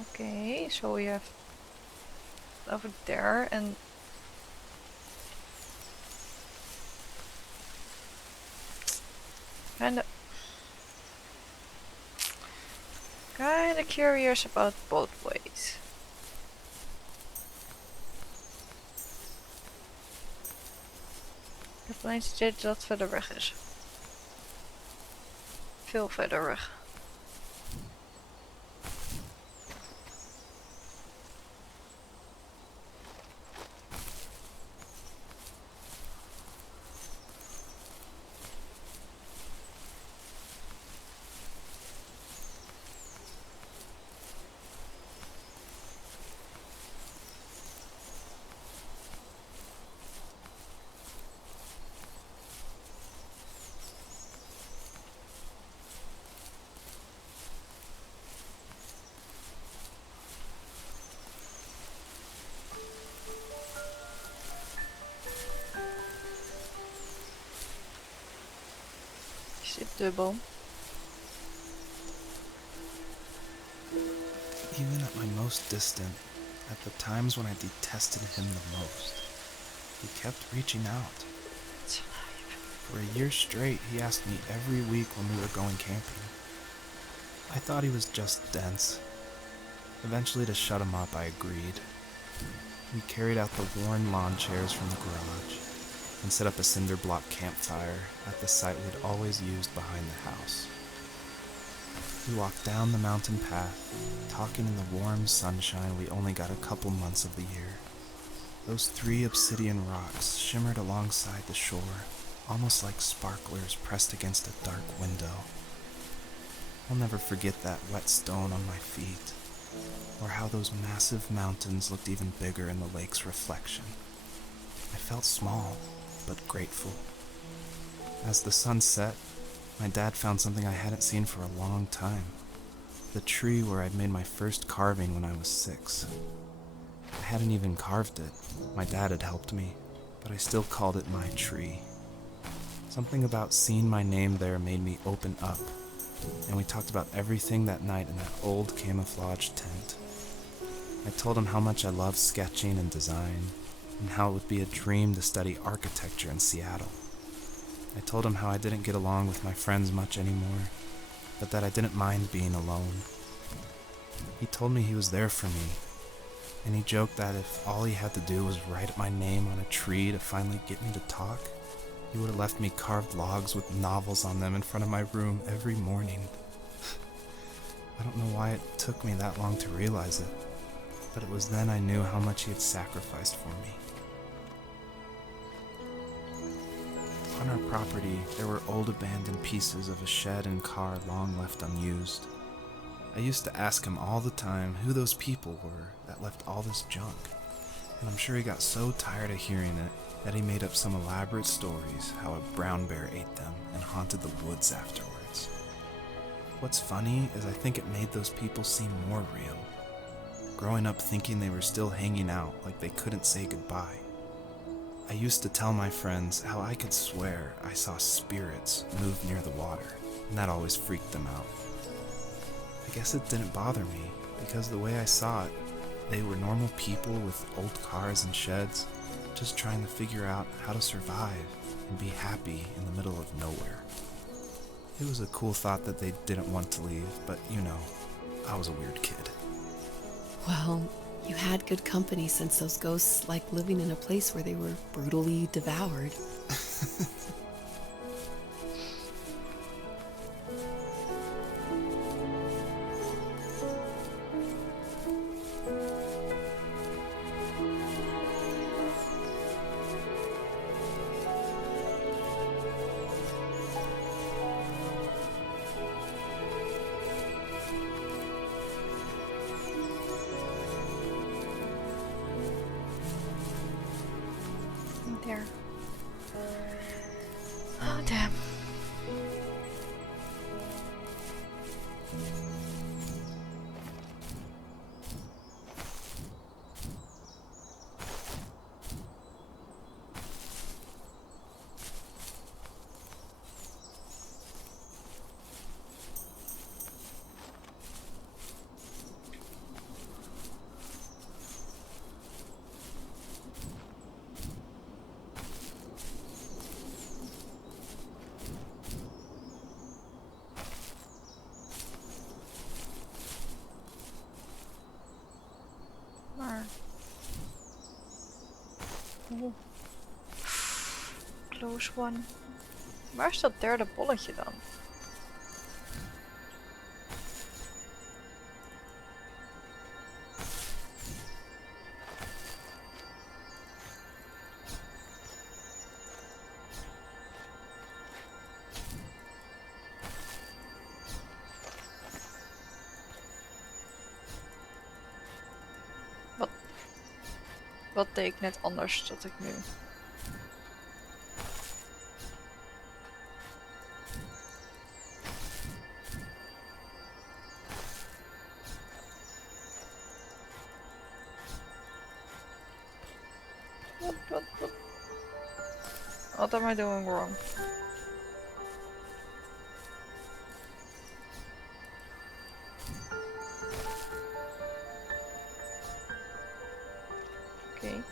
Okay, so we have over there and kinda curious about both ways. Ik heb alleen het idee dat het verder weg is. Veel verder weg. Is dit dubbel? Even at my most distant, at the times when I detested him the most, he kept reaching out. For a year straight, he asked me every week when we were going camping. I thought he was just dense. Eventually, to shut him up, I agreed. We carried out the worn lawn chairs from the garage and set up a cinder block campfire at the site we'd always used behind the house. We walked down the mountain path, talking in the warm sunshine we only got a couple months of the year. Those 3 obsidian rocks shimmered alongside the shore, almost like sparklers pressed against a dark window. I'll never forget that wet stone on my feet, or how those massive mountains looked even bigger in the lake's reflection. I felt small, but grateful. As the sun set, my dad found something I hadn't seen for a long time. The tree where I'd made my first carving when I was 6. I hadn't even carved it. My dad had helped me, but I still called it my tree. Something about seeing my name there made me open up, and we talked about everything that night in that old camouflage tent. I told him how much I loved sketching and design, and how it would be a dream to study architecture in Seattle. I told him how I didn't get along with my friends much anymore, but that I didn't mind being alone. He told me he was there for me, and he joked that if all he had to do was write my name on a tree to finally get me to talk, he would have left me carved logs with novels on them in front of my room every morning. I don't know why it took me that long to realize it, but it was then I knew how much he had sacrificed for me. On our property, there were old abandoned pieces of a shed and car long left unused. I used to ask him all the time who those people were that left all this junk, and I'm sure he got so tired of hearing it that he made up some elaborate stories how a brown bear ate them and haunted the woods afterwards. What's funny is I think it made those people seem more real, growing up thinking they were still hanging out like they couldn't say goodbye. I used to tell my friends how I could swear I saw spirits move near the water, and that always freaked them out. I guess it didn't bother me, because the way I saw it, they were normal people with old cars and sheds, just trying to figure out how to survive and be happy in the middle of nowhere. It was a cool thought that they didn't want to leave, but I was a weird kid. Well, you had good company since those ghosts liked living in a place where they were brutally devoured. There. close one. Waar is dat derde bolletje dan? Wat deed ik net anders dat ik nu... What am I doing wrong? Okay.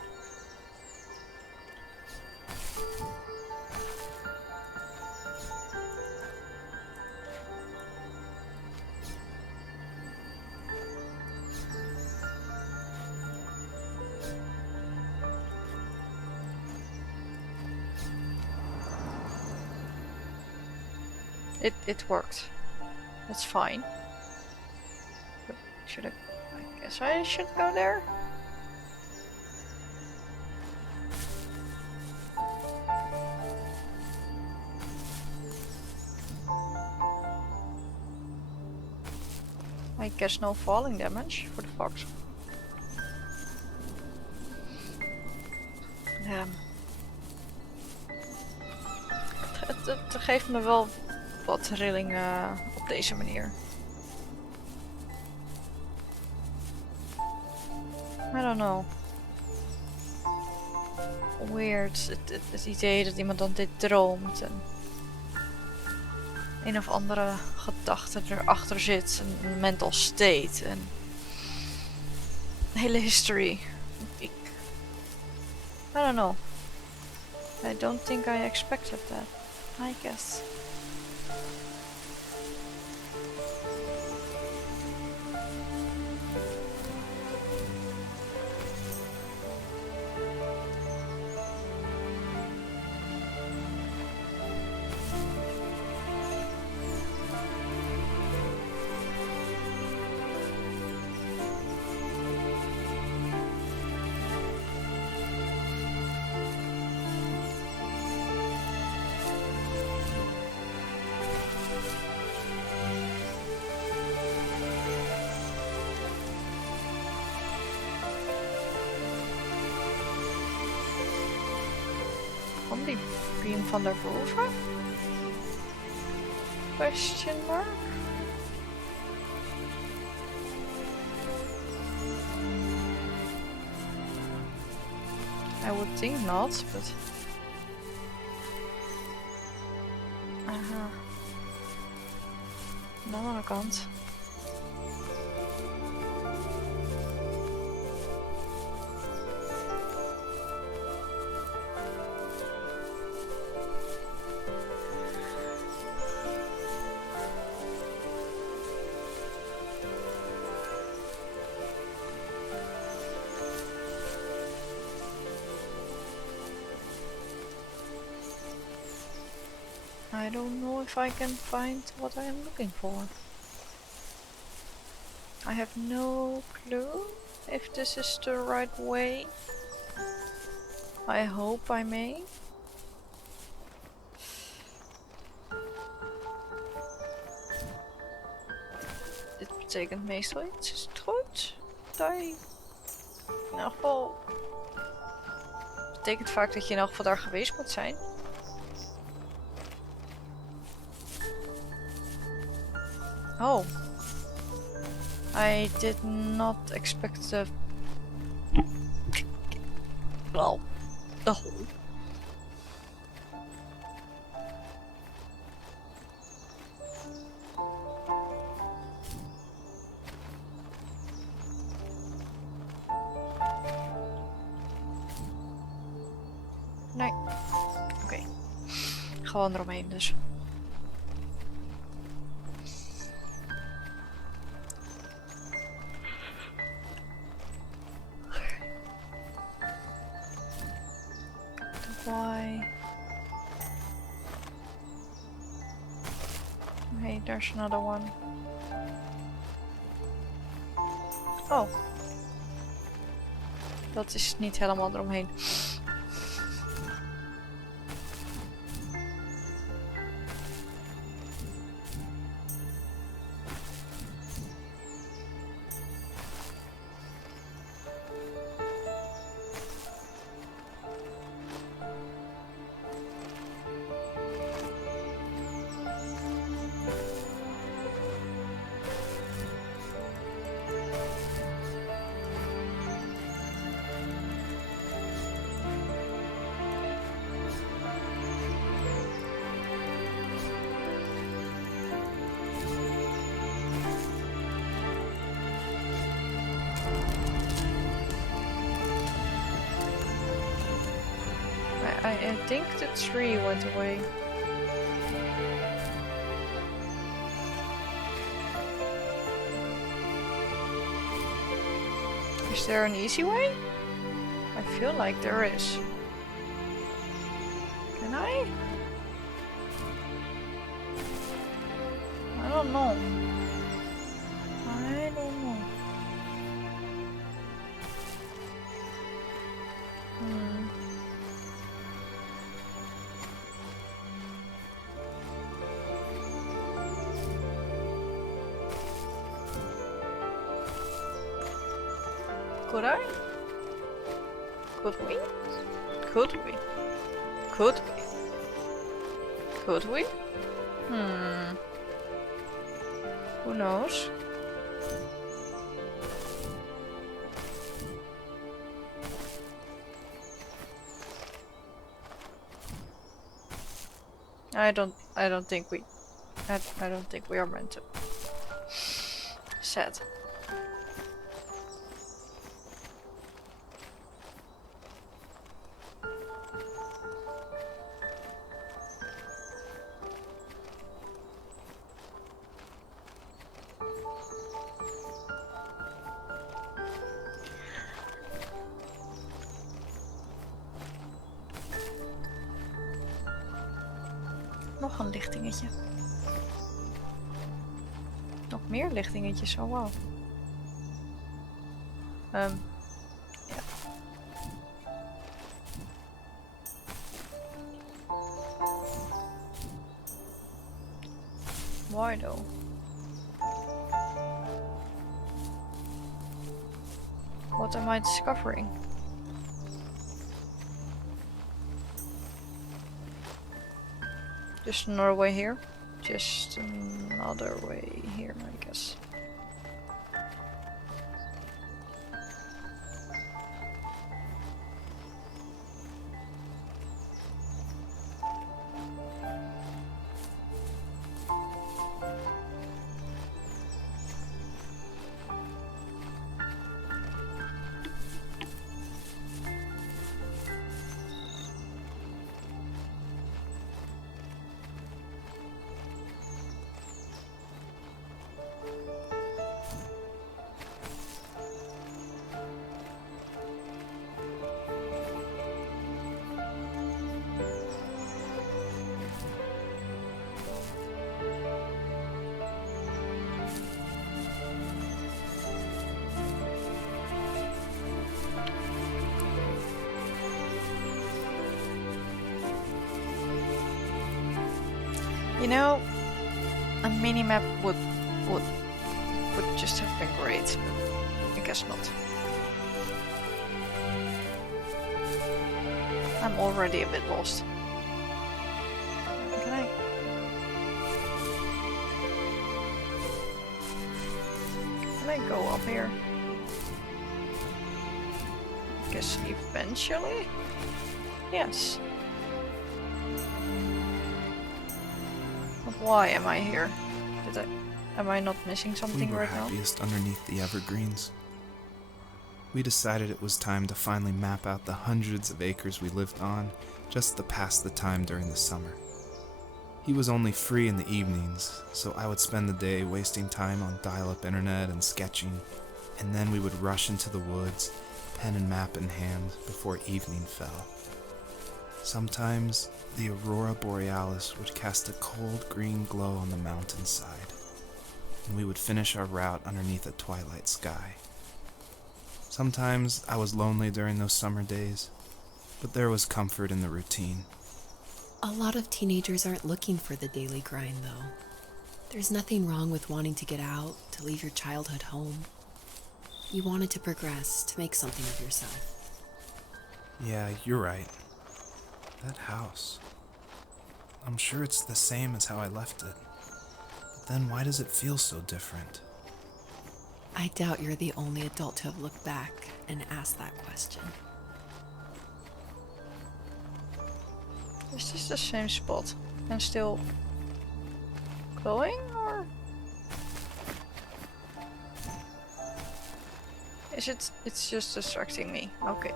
It worked. That's fine. But should I guess I should go there? I guess no falling damage for the fox. Ja. Het geeft me wel wat rillingen op deze manier. I don't know. Weird. Het idee dat iemand dan dit droomt en een of andere gedachte erachter zit. Een mental state. En een hele history. I don't know. I don't think I expected that. I guess. Komt die beam van daarboven? Question mark? I would think not, but... Aha. Aan de andere kant. I don't know if I can find what I am looking for. I have no clue if this is the right way. I hope I may. Dit betekent meestal iets, is het goed? Dat je in elk geval... betekent vaak dat je in elk geval daar geweest moet zijn. Oh. I did not expect the... well, the hole. Nee. Oké. Gewoon eromheen dus. Why? Hey, there's another one. Oh. Dat is niet helemaal eromheen. I think the tree went away. Is there an easy way? I feel like there is. Can I? I don't know. I don't know. Could I? Could we? Could we? Could we? Could we? Who knows? I don't think we are meant to. Sad. Nog een lichtingetje. Nog meer lichtingetjes, oh wow. Ja. Why though? What am I discovering? Just another way here. Just another way here, I guess. You know, a mini-map would just have been great, but I guess not. I'm already a bit lost. Can I go up here? I guess eventually? Yes. Why am I here? Am I not missing something right now? We were happiest underneath the evergreens. We decided it was time to finally map out the hundreds of acres we lived on, just to pass the time during the summer. He was only free in the evenings, so I would spend the day wasting time on dial-up internet and sketching, and then we would rush into the woods, pen and map in hand, before evening fell. Sometimes the aurora borealis would cast a cold green glow on the mountainside, and we would finish our route underneath a twilight sky. Sometimes I was lonely during those summer days, but there was comfort in the routine. A lot of teenagers aren't looking for the daily grind, though. There's nothing wrong with wanting to get out, to leave your childhood home. You wanted to progress, to make something of yourself. Yeah, you're right. That house. I'm sure it's the same as how I left it. But then why does it feel so different? I doubt you're the only adult to have looked back and asked that question. Is this the same spot and still glowing, or is it? It's just distracting me. Okay.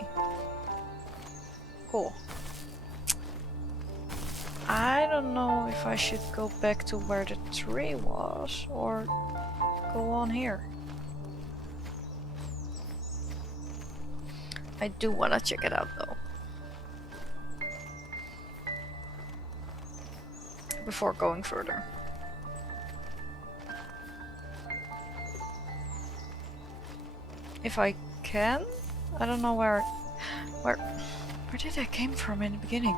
Cool. I don't know if I should go back to where the tree was or go on here. I do want to check it out though. Before going further. If I can? I don't know where did I came from in the beginning?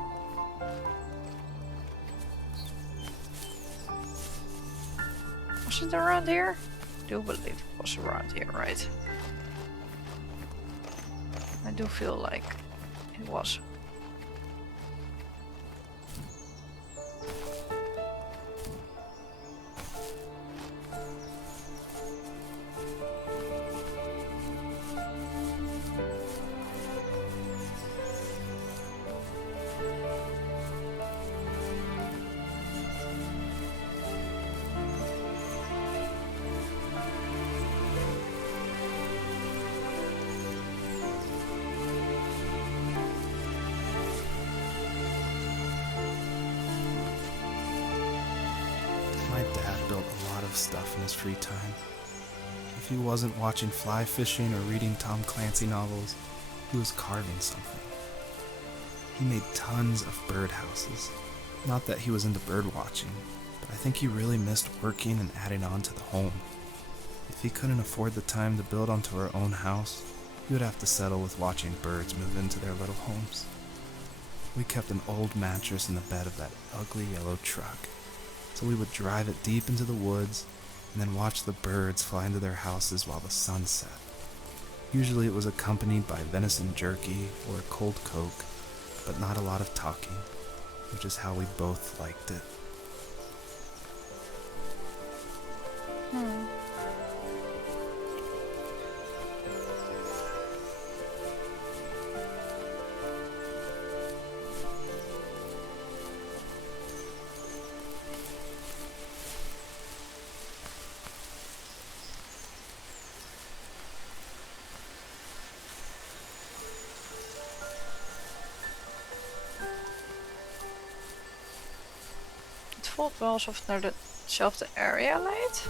Was it around here? I do believe it was around here, right? I do feel like it was. My dad built a lot of stuff in his free time. If he wasn't watching fly fishing or reading Tom Clancy novels, he was carving something. He made tons of birdhouses. Not that he was into bird watching, but I think he really missed working and adding on to the home. If he couldn't afford the time to build onto our own house, he would have to settle with watching birds move into their little homes. We kept an old mattress in the bed of that ugly yellow truck, so we would drive it deep into the woods and then watch the birds fly into their houses while the sun set. Usually it was accompanied by venison jerky or a cold Coke, but not a lot of talking, which is how we both liked it. Het voelt wel alsof het naar dezelfde area leidt.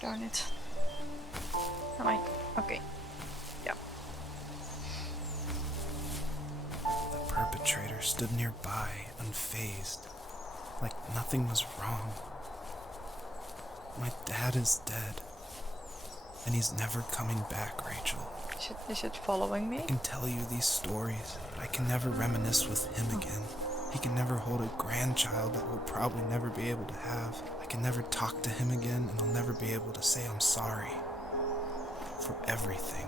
Darn it. Am I? Okay. Yeah. The perpetrator stood nearby, unfazed, like nothing was wrong. My dad is dead, and he's never coming back, Rachel. Is it following me? I can tell you these stories, but I can never reminisce with him again. He can never hold a grandchild that we'll probably never be able to have. I can never talk to him again, and I'll never be able to say I'm sorry for everything.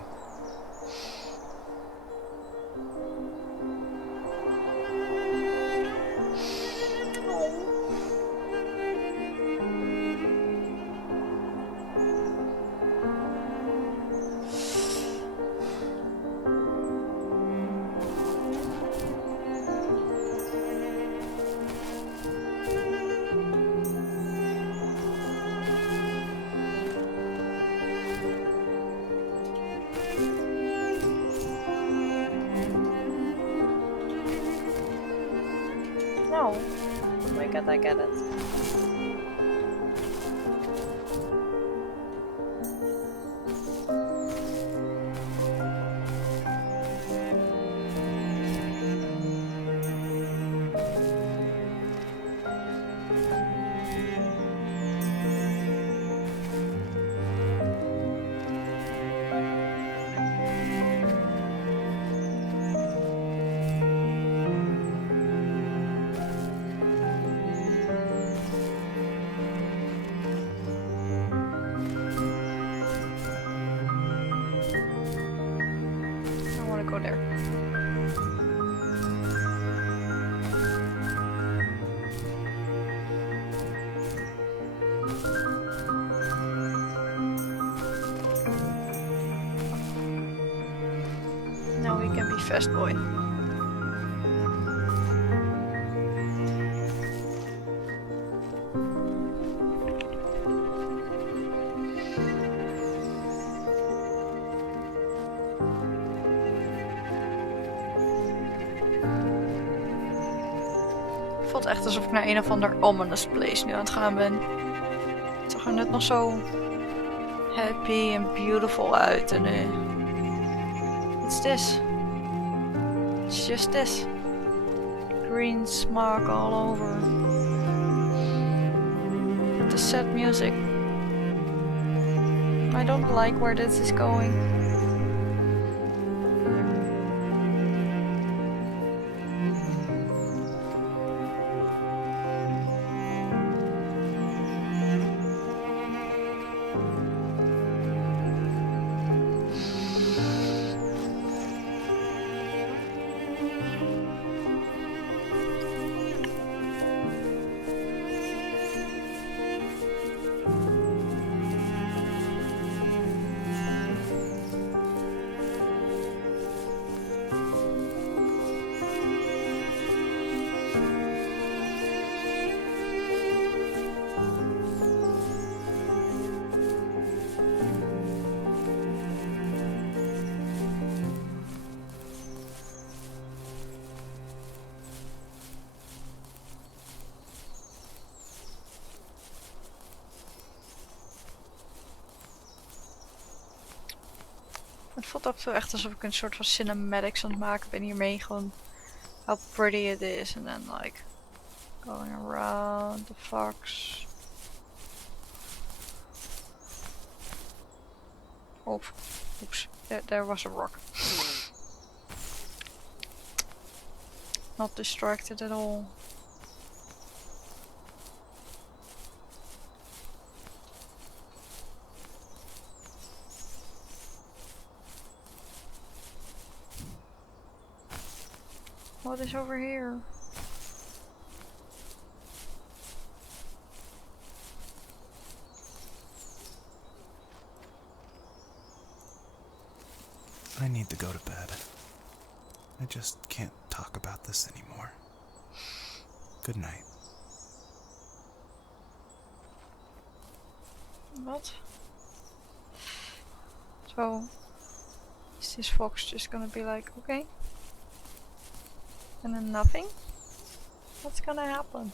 I get it. Go there. Now we can be fast boy. Het voelt echt alsof ik naar een of ander ominous place nu aan het gaan ben. Het zag er net nog zo happy en beautiful uit en nu... It's this. It's just this. Green smog all over. The sad music. I don't like where this is going. Het voelt ook zo echt alsof ik een soort van cinematics aan het maken ben hiermee. Gewoon how pretty it is. And then like going around the fox. Oh, oops. There was a rock. Not distracted at all. What is over here? I need to go to bed. I just can't talk about this anymore. Good night. What? So, is this fox just gonna be like, okay? And then nothing? What's gonna happen?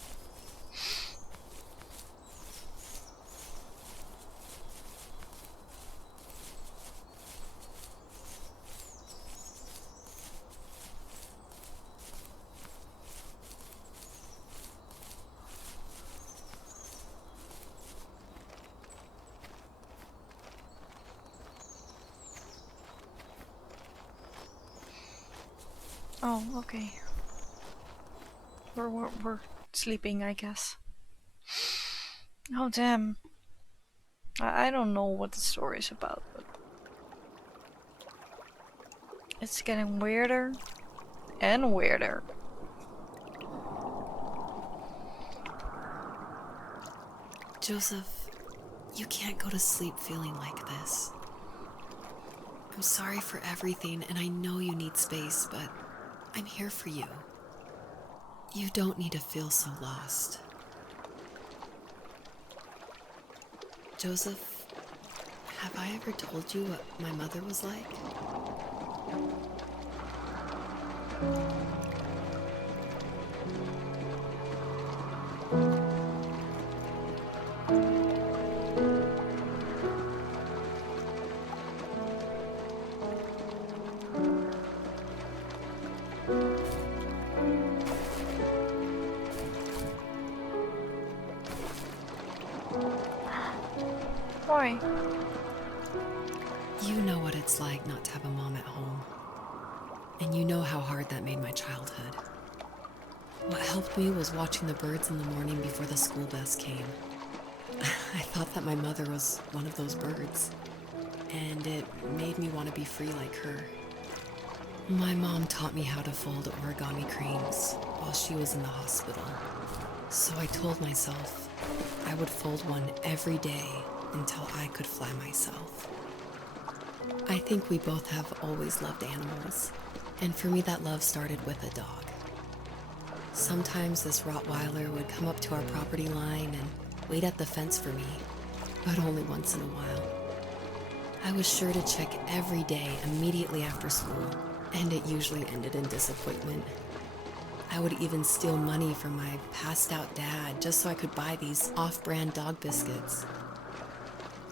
Oh, okay. We're sleeping, I guess. Oh, damn. I don't know what the story is about, but it's getting weirder and weirder. Joseph, you can't go to sleep feeling like this. I'm sorry for everything, and I know you need space, but I'm here for you. You don't need to feel so lost. Joseph, have I ever told you what my mother was like? Why? You know what it's like not to have a mom at home. And you know how hard that made my childhood. What helped me was watching the birds in the morning before the school bus came. I thought that my mother was one of those birds, and it made me want to be free like her. My mom taught me how to fold origami cranes while she was in the hospital. So I told myself I would fold one every day until I could fly myself. I think we both have always loved animals, and for me that love started with a dog. Sometimes this Rottweiler would come up to our property line and wait at the fence for me, but only once in a while. I was sure to check every day immediately after school, and it usually ended in disappointment. I would even steal money from my passed out dad just so I could buy these off-brand dog biscuits.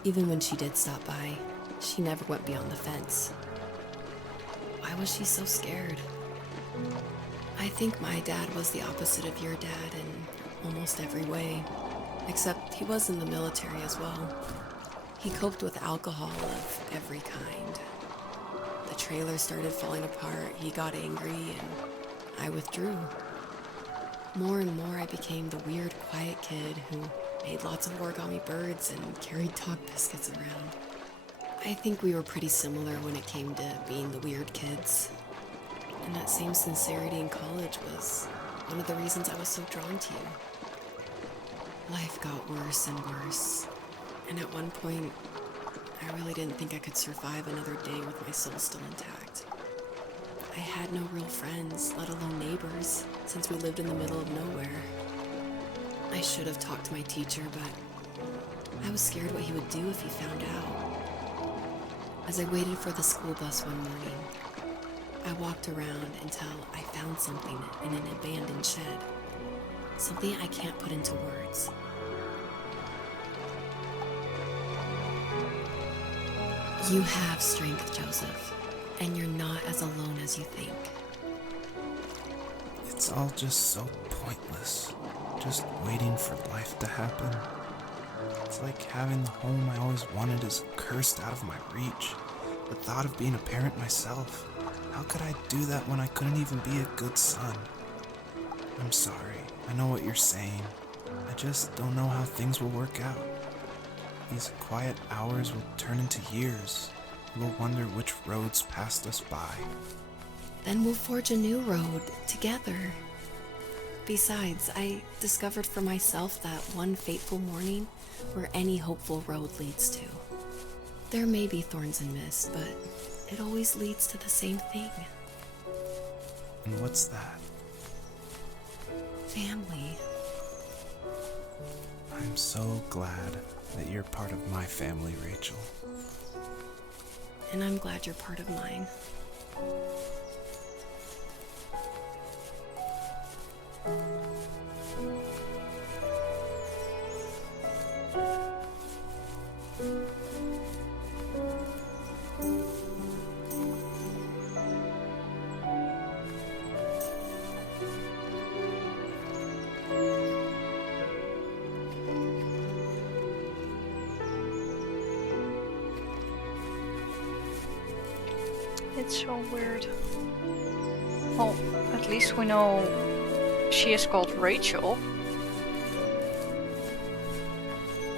Even when she did stop by, she never went beyond the fence. Why was she so scared? I think my dad was the opposite of your dad in almost every way, except he was in the military as well. He coped with alcohol of every kind. The trailer started falling apart, he got angry, and I withdrew. More and more I became the weird, quiet kid who made lots of origami birds and carried dog biscuits around. I think we were pretty similar when it came to being the weird kids. And that same sincerity in college was one of the reasons I was so drawn to you. Life got worse and worse, and at one point, I really didn't think I could survive another day with my soul still intact. I had no real friends, let alone neighbors, since we lived in the middle of nowhere. I should have talked to my teacher, but I was scared what he would do if he found out. As I waited for the school bus one morning, I walked around until I found something in an abandoned shed. Something I can't put into words. You have strength, Joseph, and you're not as alone as you think. It's all just so pointless. Just waiting for life to happen. It's like having the home I always wanted is cursed out of my reach. The thought of being a parent myself. How could I do that when I couldn't even be a good son? I'm sorry. I know what you're saying. I just don't know how things will work out. These quiet hours will turn into years. We'll wonder which roads passed us by. Then we'll forge a new road together. Besides, I discovered for myself that one fateful morning where any hopeful road leads to. There may be thorns and mist, but it always leads to the same thing. And what's that? Family. I'm so glad that you're part of my family, Rachel. And I'm glad you're part of mine. It's so weird. Well, at least we know she is called Rachel.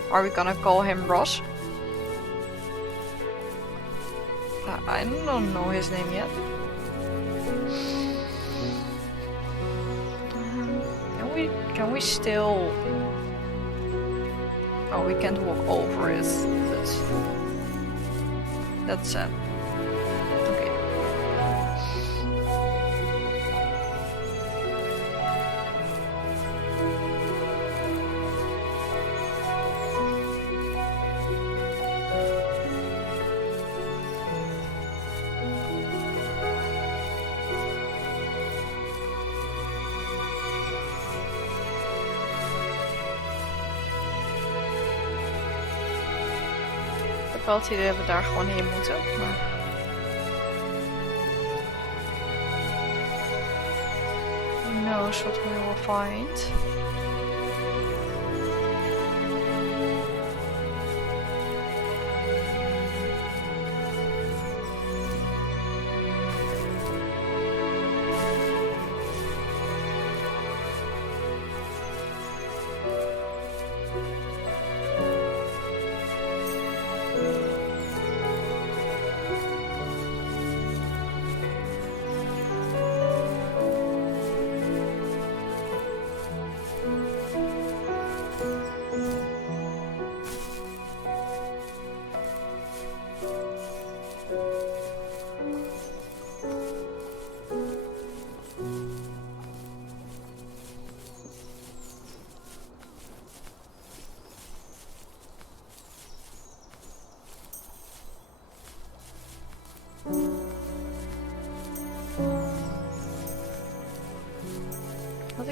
Are we gonna call him Ross? I don't know his name yet. Can we still... Oh, we can't walk over it. That's sad. Okay. Ik heb wel het idee dat we daar gewoon heen moeten, maar... Who knows what we will find.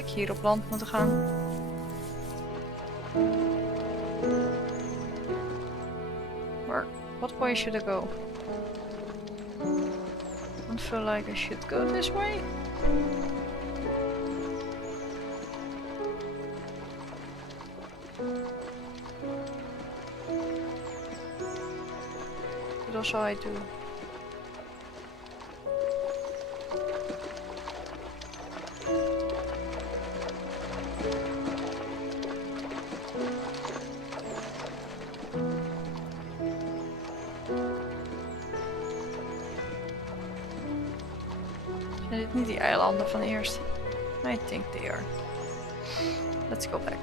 ik hier op land moeten gaan. What way should I go? Don't feel like I should go this way. But also I do. Zijn dit niet die eilanden van eerst? I think they are. Let's go back.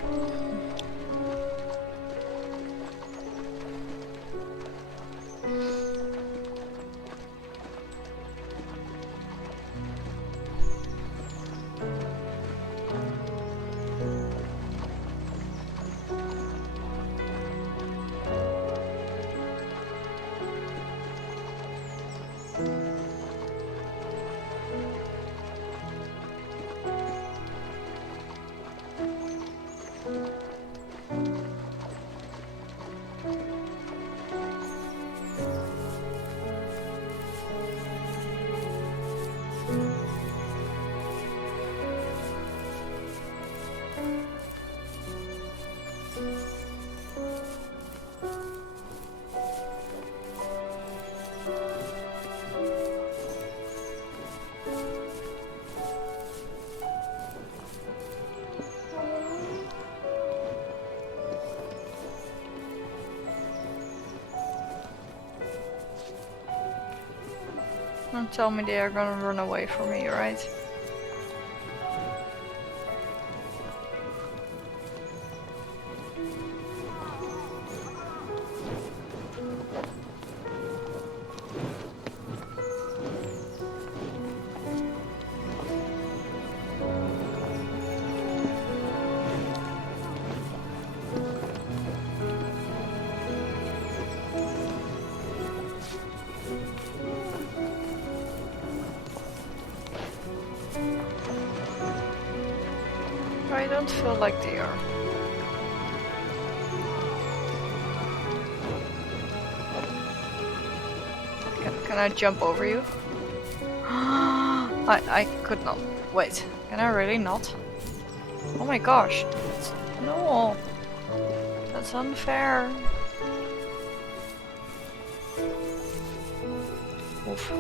Don't tell me they are gonna run away from me, right? I don't feel like they are. Can I jump over you? I could not. Wait, can I really not? Oh my gosh. No. That's unfair. Oof.